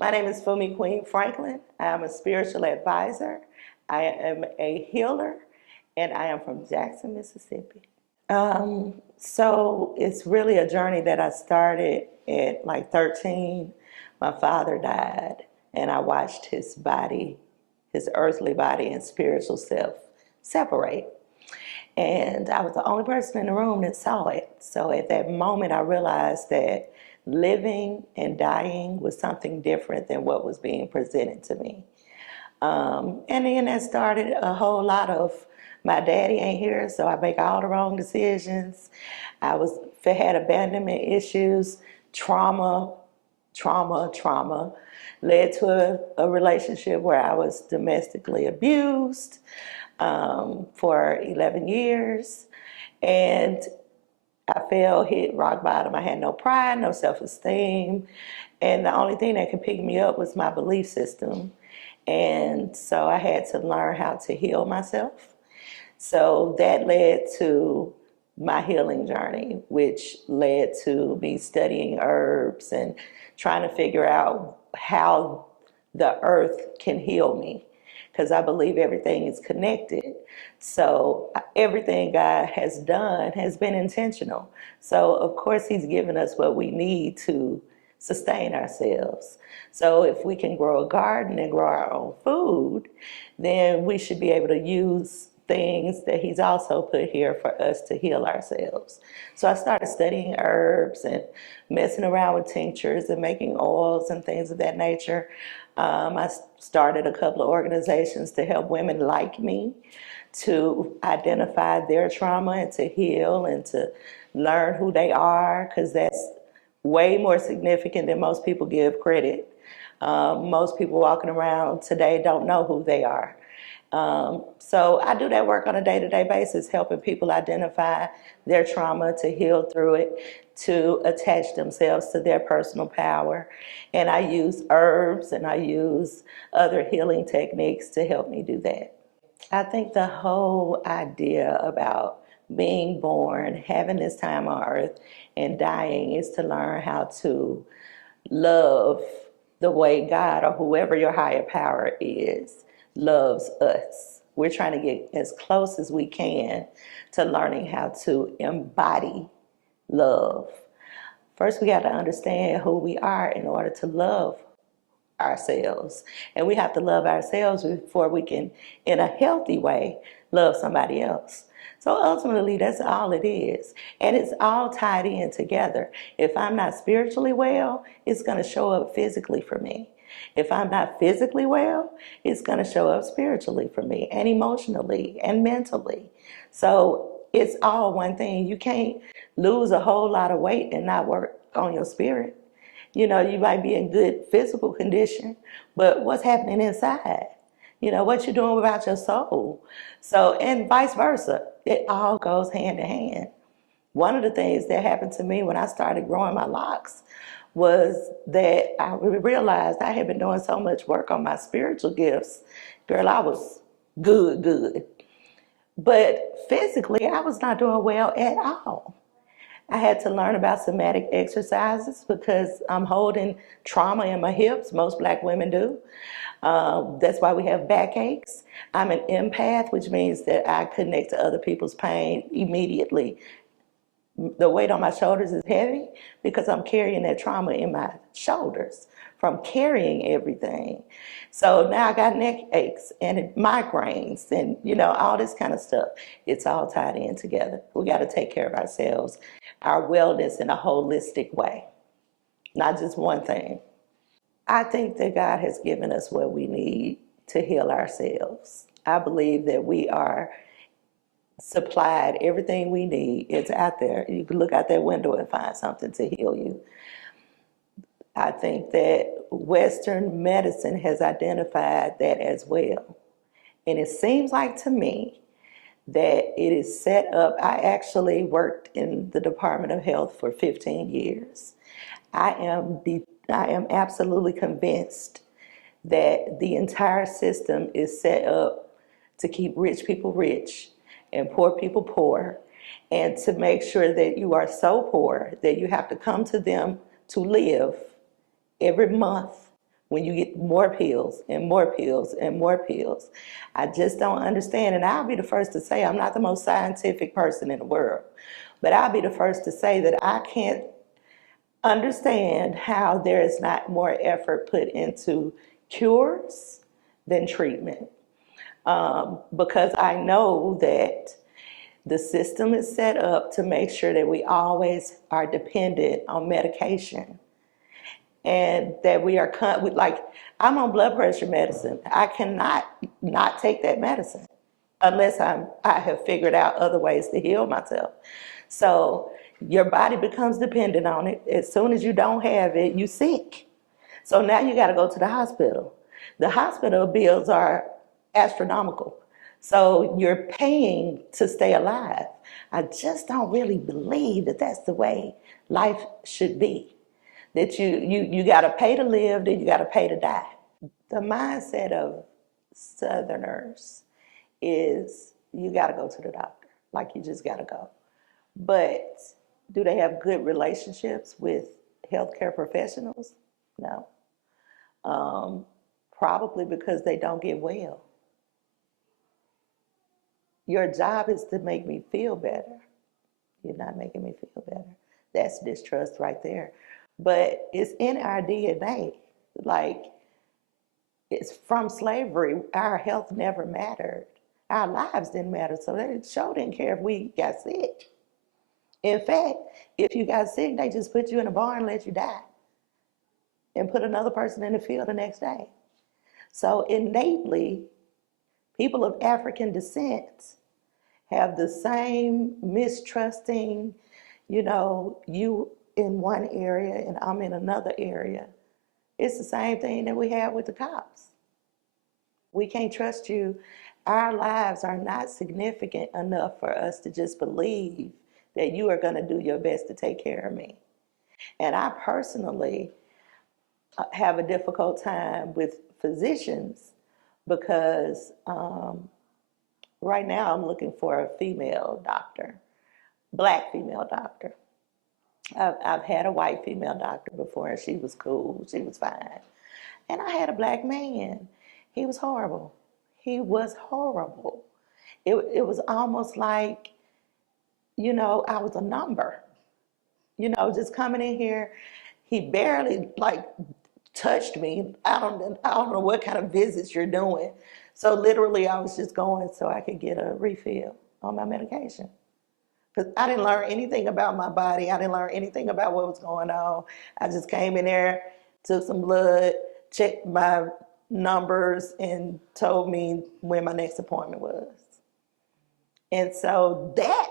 My name is Funmi Queen Franklin. I am a spiritual advisor. I am a healer, and I am from Jackson, Mississippi. So it's really a journey that I started at like 13. My father died, and I watched his body, his earthly body and spiritual self separate. And I was the only person in the room that saw it. So at that moment, I realized that living and dying was something different than what was being presented to me. And then that started a whole lot of my daddy ain't here, so I make all the wrong decisions. Had abandonment issues, trauma, trauma, led to a relationship where I was domestically abused for 11 years. And I hit rock bottom. I had no pride, no self-esteem. And the only thing that could pick me up was my belief system. And so I had to learn how to heal myself. So that led to my healing journey, which led to me studying herbs and trying to figure out how the earth can heal me, because I believe everything is connected. So everything God has done has been intentional. So of course he's given us what we need to sustain ourselves. So if we can grow a garden and grow our own food, then we should be able to use things that he's also put here for us to heal ourselves. So I started studying herbs and messing around with tinctures and making oils and things of that nature. I started a couple of organizations to help women like me to identify their trauma and to heal and to learn who they are, because that's way more significant than most people give credit. Most people walking around today don't know who they are. So I do that work on a day-to-day basis, helping people identify their trauma, to heal through it, to attach themselves to their personal power. And I use herbs and I use other healing techniques to help me do that. I think the whole idea about being born, having this time on earth, and dying is to learn how to love the way God or whoever your higher power is loves us. We're trying to get as close as we can to learning how to embody love. First, we got to understand who we are in order to love ourselves. And we have to love ourselves before we can, in a healthy way, love somebody else. So ultimately, that's all it is. And it's all tied in together. If I'm not spiritually well, it's going to show up physically for me. If I'm not physically well, it's going to show up spiritually for me, and emotionally and mentally. So it's all one thing. You can't lose a whole lot of weight and not work on your spirit. You know, you might be in good physical condition, but what's happening inside? You know, what you're doing about your soul. So, and vice versa. It all goes hand in hand. One of the things that happened to me when I started growing my locks was that I realized I had been doing so much work on my spiritual gifts. Girl, I was good. But physically, I was not doing well at all. I had to learn about somatic exercises because I'm holding trauma in my hips. Most Black women do. That's why we have backaches. I'm an empath, which means that I connect to other people's pain immediately. The weight on my shoulders is heavy because I'm carrying that trauma in my shoulders from carrying everything. So now I got neck aches and migraines and, you know, all this kind of stuff. It's all tied in together. We got to take care of ourselves, our wellness in a holistic way, not just one thing. I think that God has given us what we need to heal ourselves. I believe that we are supplied everything we need. It's out there. You can look out that window and find something to heal you. I think that Western medicine has identified that as well. And it seems like to me that it is set up. I actually worked in the Department of Health for 15 years. I am absolutely convinced that the entire system is set up to keep rich people rich and poor people poor, and to make sure that you are so poor that you have to come to them to live every month when you get more pills and more pills and more pills. I just don't understand. And I'll be the first to say I'm not the most scientific person in the world, but I'll be the first to say that I can't understand how there is not more effort put into cures than treatment. Because I know that the system is set up to make sure that we always are dependent on medication, and that we are like, I'm on blood pressure medicine. I cannot not take that medicine unless I have figured out other ways to heal myself. So your body becomes dependent on it. As soon as you don't have it, you sick. So now you got to go to the hospital. The hospital bills are astronomical. So you're paying to stay alive. I just don't really believe that that's the way life should be. That you got to pay to live, then you got to pay to die. The mindset of Southerners is you got to go to the doctor. Like, you just got to go. But do they have good relationships with healthcare professionals? No. Probably because they don't get well. Your job is to make me feel better. You're not making me feel better. That's distrust right there. But it's in our DNA. Like, it's from slavery. Our health never mattered. Our lives didn't matter. So they sure didn't care if we got sick. In fact, if you got sick, they just put you in a barn and let you die and put another person in the field the next day. So innately, people of African descent have the same mistrusting, you in one area and I'm in another area. It's the same thing that we have with the cops. We can't trust you. Our lives are not significant enough for us to just believe that you are going to do your best to take care of me. And I personally have a difficult time with physicians because right now I'm looking for a female doctor, Black female doctor. I've had a white female doctor before, and she was cool. She was fine. And I had a Black man. He was horrible. He was horrible. It was almost like, I was a number. Just coming in here, he barely touched me. I don't know what kind of visits you're doing. So literally, I was just going so I could get a refill on my medication. Because I didn't learn anything about my body. I didn't learn anything about what was going on. I just came in there, took some blood, checked my numbers, and told me when my next appointment was. And so that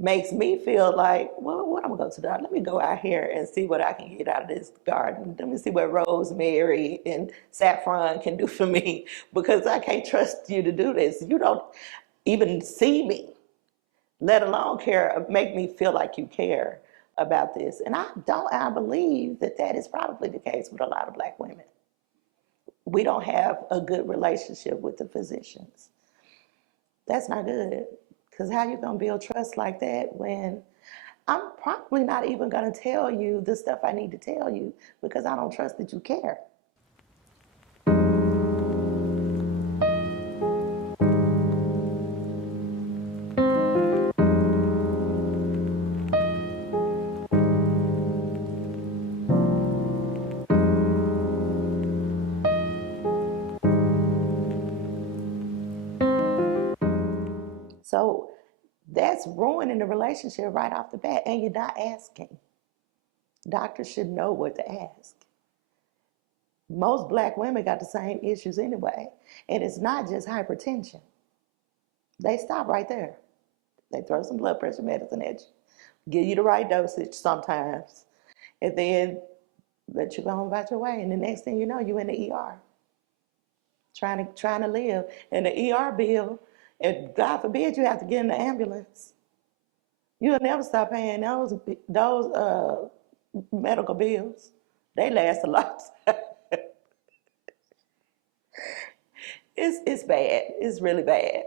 makes me feel like, well, what I'm going to go to the doctor? Let me go out here and see what I can get out of this garden. Let me see what rosemary and saffron can do for me, because I can't trust you to do this. You don't even see me, let alone make me feel like you care about this. And I believe that is probably the case with a lot of Black women. We don't have a good relationship with the physicians. That's not good, because how you going to build trust like that when I'm probably not even going to tell you the stuff I need to tell you because I don't trust that you care. So that's ruining the relationship right off the bat, and you're not asking. Doctors should know what to ask. Most Black women got the same issues anyway, and it's not just hypertension. They stop right there. They throw some blood pressure medicine at you, give you the right dosage sometimes, and then let you go on about your way. And the next thing you know, you in the ER, trying to live. And the ER bill, and God forbid you have to get in the ambulance. You'll never stop paying those medical bills. They last a lot. It's bad. It's really bad.